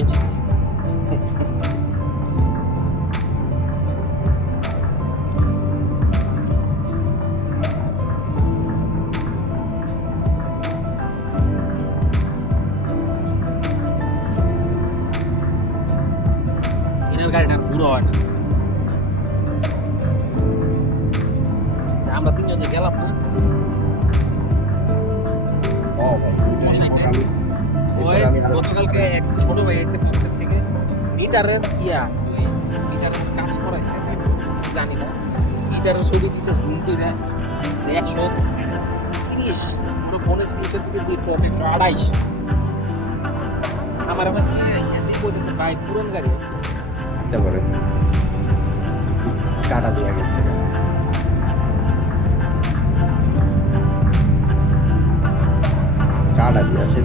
engine এনার গাড়িটা আর পুরো হয় না আমরা তিনজন যে গেলাম না মশাইতে ওই গতকালকে এক ছোট ভাই এসে পিছন থেকে মিটারের ওই মিটারের কাজ করাইছে জানি না মিটারের ছবি দিছে জুম করে 130 পুরো ফোনে স্পিকার দিছে 228 আমার ফার্স্ট হিন্দি কইতেছে ভাই পুরন গাড়ি তারপরে কাটা দিয়ে গেছে কাটা দিয়ে সে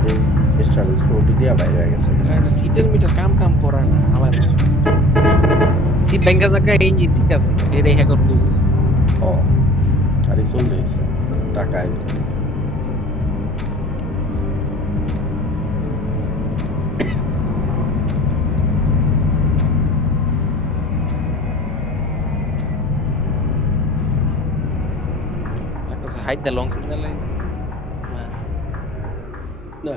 স্ট্রাগল স্কুটি দিয়ে বাইরে হয়ে গেছে সিটের মিটার কাম টাম করে না আমার সিট ব্যাংকা জায়গা ইঞ্জিন ঠিক আছে এটাই হ্যাকর লুজ ও আরে চলে গেছে টাকা আইবে একটা হাইট দা লং সিগন্যাল না